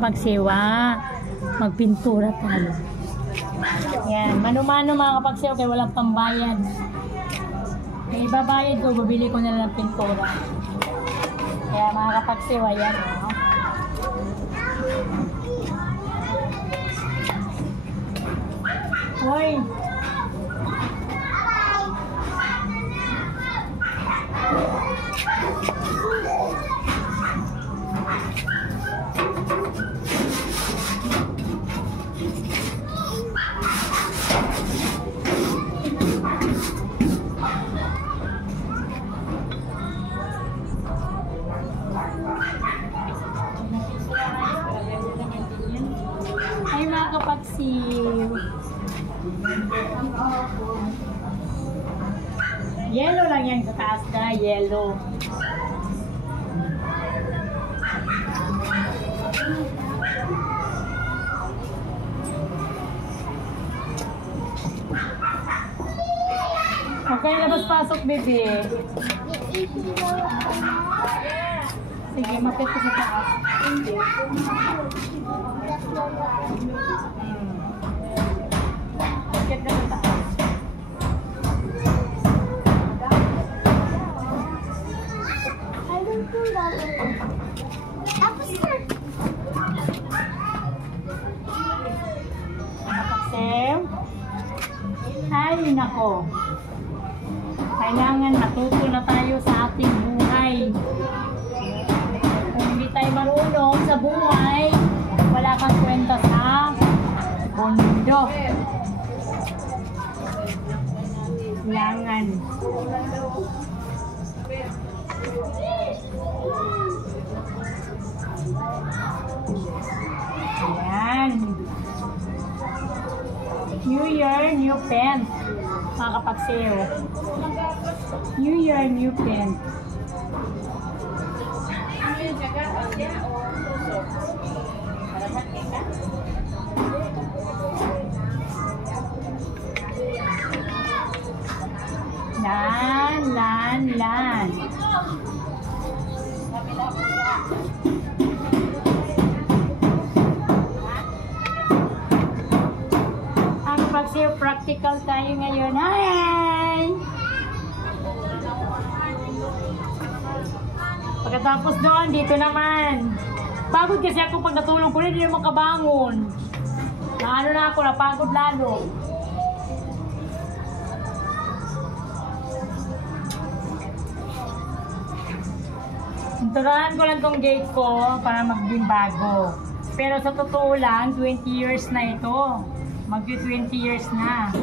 Pagsiwa, magpintura tayo. Yan, mano-mano mga kapagsiwa kaya walang pambayad. May ibabayad ko, bubili ko na lang ng pintura. Kaya mga kapagsiwa, yan. Hoy! Ay mga kapagsiw. Yellow lang yan sa taas na, yellow. Okay, labas-pasok, bebe. Sige, mapit ko sa taas. Mapit ka sa taas. Ay, nako. Kailangan matuto na tayo sa ating buhay. Kung hindi tayo marunong sa buhay, wala kang kwenta sa mundo. Kailangan. Ayan. New Year, new pen. Mga kapagsiw. New Year, new pen. Lan. Pagsiw, practical tayo ngayon. Hi! Pagkatapos doon, dito naman. Pagod kasi ako pag natulog ko rin, hindi naman kabangon. Naano na ako, napagod lalo. Turahan ko lang tong gate ko para maging bago. Pero sa totoo lang, 20 years na ito. Mag-20 years na.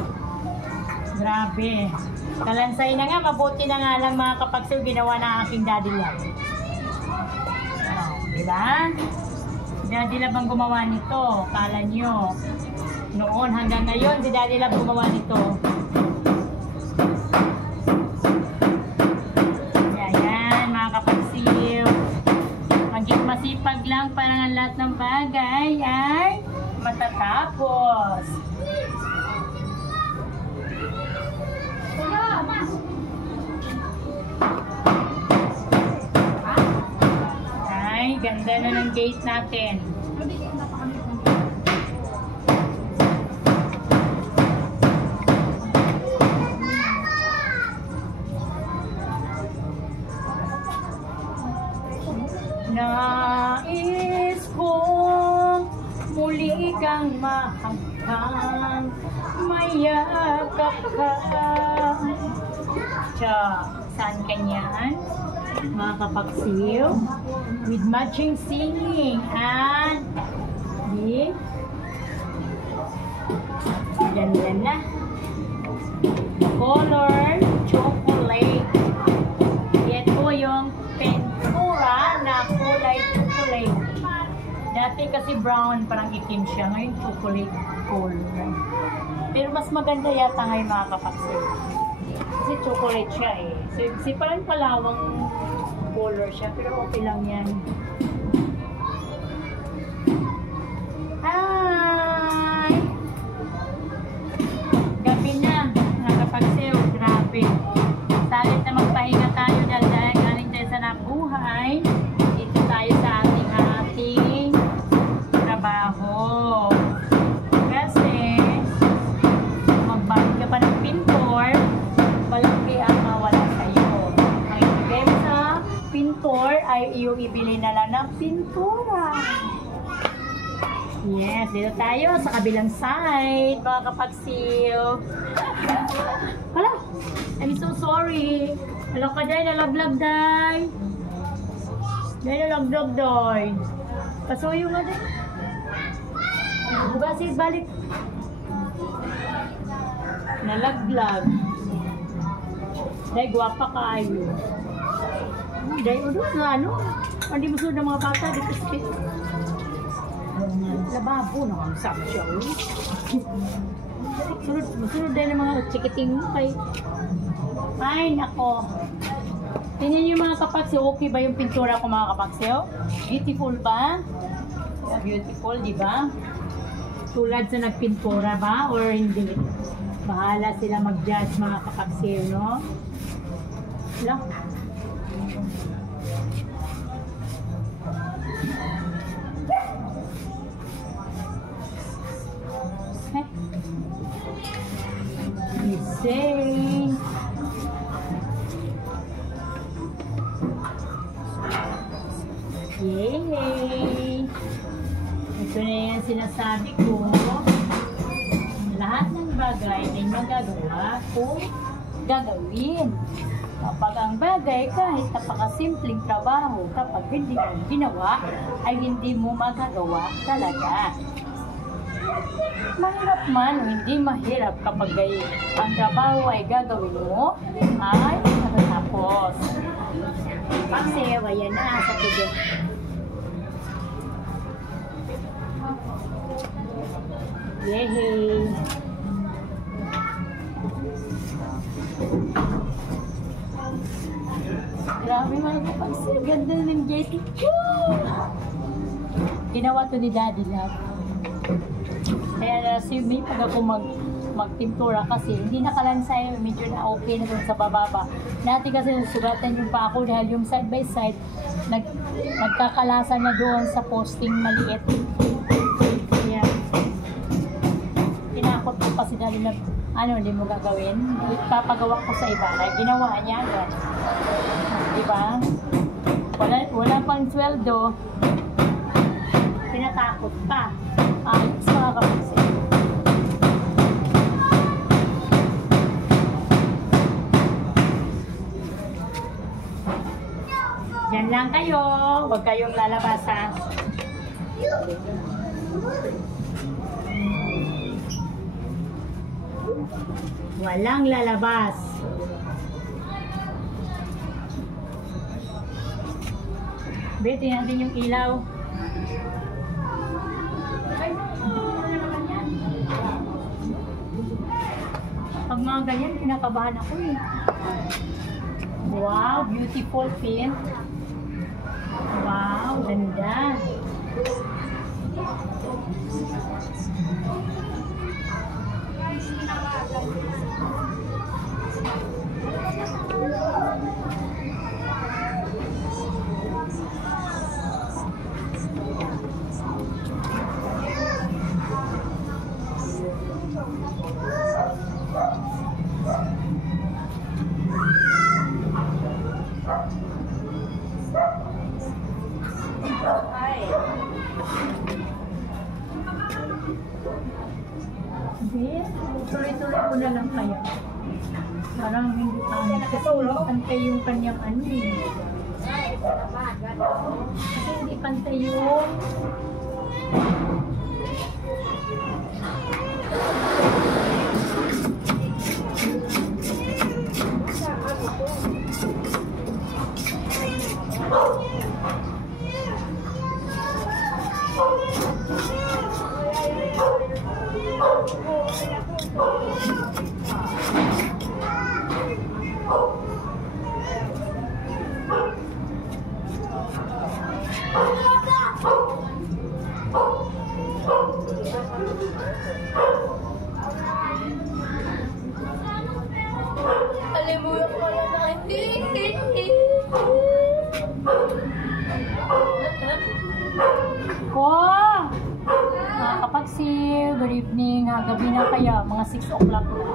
Grabe. Kalansay na nga, mabuti na nga lang mga kapagsiw ginawa ng aking daddy love. Diba? Daddy love ang gumawa nito. Kala nyo. Noon hanggang ngayon, si daddy love gumawa nito. Ayan, mga kapagsiw. Maging masipag lang parang ang lahat ng bagay ay matatapos. Ay, ganda na ng gate natin. Nais kong muli kang mahanggang, mayakap ka. Saan kanyan? Mga kapagsiw? With matching singing and di ganda na. Color chocolate. Ito yung pintura na kulay chocolate. Dati kasi brown, parang itim siya. Ngayon chocolate color. Pero mas maganda yata ngayon mga kapagsiw. Kasi chocolate siya eh. So, parang palawang color siya. Pero okay lang yan. Hi! Gabi na. Mga kapagsiw. Grabe. Salit na magpahinga tayo dahil galing tayo sa nabuhay. Dito tayo sa ating Yes, dito tayo sa kabilang side, mga kapagsiw. Hala, I'm so sorry. Hello ka, Day, nalaglag, Day. Day, nalaglag, Day. Pasuyo nga, Day. Bugasit, balik. Nalaglag. Day, guwapa ka, ayo. Day, ano? Hindi mo sunod ng mga bata, dito spit. Lababo na ang sakya. Sunod din ng mga chikiting mo kay... Ay, nako. Tingnan niyo mga kapagsiw, okay ba yung pintura ko mga kapagsiw? Beautiful ba? Yeah, beautiful, di ba? Tulad sa nagpintura ba? Or hindi? Bahala sila mag-judge mga kapagsiw, no? Lang. Gising. Yay! Ito na yung sinasabi ko. Lahat ng bagay ay magagawa kung gagawin. Kapag ang bagay kahit napakasimpleng trabaho, kapag hindi mo ginawa, ay hindi mo magagawa talaga. Mahirap man o hindi mahirap kapag ang trabaho ay gagawin mo, ay natatapos. Pagsayaw, ayan na sa tubig. Yehey! Grabe mga kapagsayaw, ganda ng gate. Ginawa to ni Daddy Love. Kaya si me, pag ako magpintura kasi hindi nakalansay, medyo na okay na dun sa bababa. Dati kasi sugatan yung pa ako dahil yung side by side nagkakalasan na doon sa posting maliit. Kaya tinakot ko pa si Daddy na hindi mo gagawin. Papagawa ko sa iba. Kaya ginawa niya agad. Diba? Wala pang sweldo. Pinatakot pa. Ayos mga kapatid. Diyan lang kayo. Huwag kayong lalabas ha. Walang lalabas. Beti natin yung ilaw. Pag mga ganyan, kinakabahan ako eh. Wow, beautiful pin. Wow, ganda. Tuloy-tuloy ko na lang kaya. Parang hindi pantay yung kanyang ano eh. Kasi hindi pantay yung alimuyak ko lang na wow! Mga kapagsiw, good evening. Gabi na kaya, mga 6 o'clock na.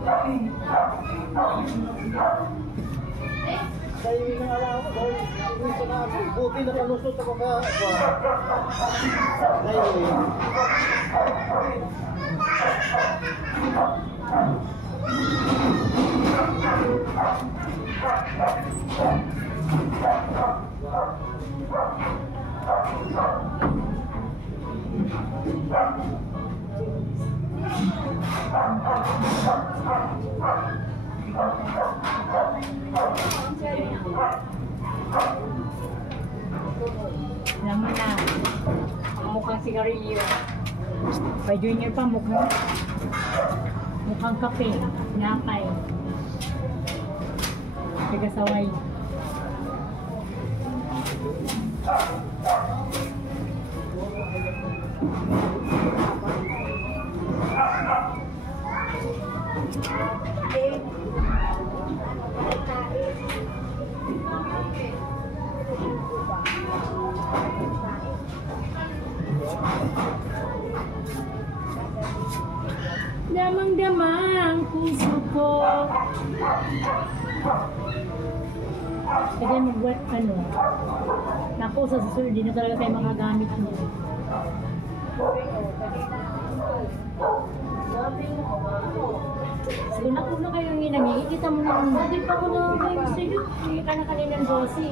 Dahil alam ko, dahil isa na ako, buti na palusot ako ka. Dahil naman na. Mukhang sigarilyo. Kay Junior pa mukhang kape. Nakay. Tigasaway. Damang-dama ang puso ko. Kaya mag-wet Naku, sa susunod, di na talaga kayo makagamit mo. So, naku na kayo yung inangi. Kita mo na ang hindi pa ko na kayo sa'yo. Hindi ka na kaninang dosi.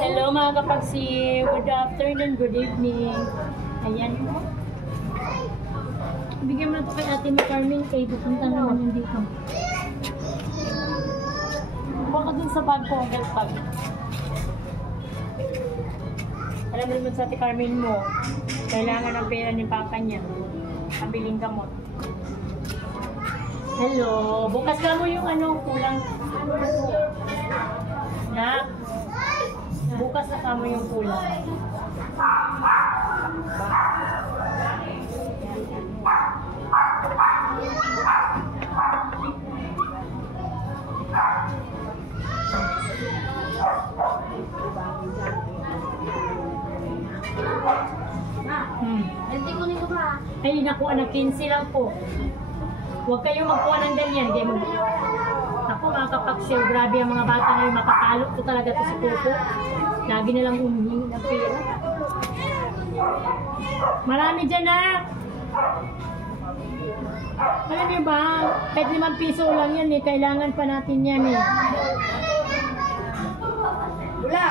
Hello mga kapagsi. Good afternoon, good evening. Ayan po. Bigyan mo na ito kay Ate Carmen kay pupunta naman yun dito. Baka dun sa bag ko ang bag. Alam mo naman sa Ate Carmen mo, kailangan ng pera ni Papa niya. Pabiling gamot. Hello, bukas ka mo yung kulang. Na, bukas na ka mo yung kulang. Ay, naku, anak, 15 lang po. Huwag kayong magkuha ng ganyan. Ako, mga kapagsiw, grabe ang mga bata ngayon, makakalo ko talaga ito sa pupo. Lagi na lang humihingi ng pera. Marami dyan, ha? Alam niyo ba, kahit 5 piso lang yan, kailangan pa natin yan, Wala.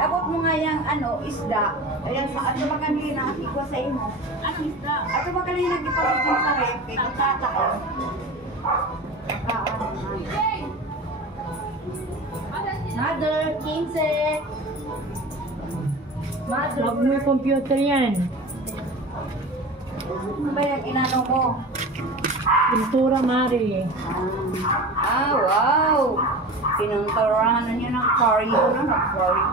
Abot mo nga yung isda. Ayan, sa ato ba kanina ko sa imo? Anong isda? Ato ba kanina nagipagod sa rep? Kaya nagtataon. Mother, 15. Mother. Huwag mo yung computer yan. Ano ba yung inano mo? Pintura, Mari. Wow! Pinanturahan na niya ng curry na curry.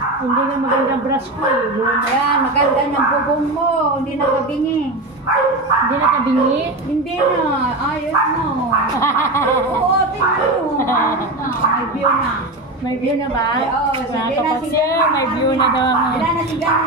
Hindi nga magandang brush ko Ayan, maganda ng bubong mo. Hindi nakabingi. Hindi na kabingi? Hindi na. Ayos mo. Oo, tingnan mo. May view na. May view na ba? Oo, sige na, Mga kapatid, sige na. may view na daw. Wala na, sige na.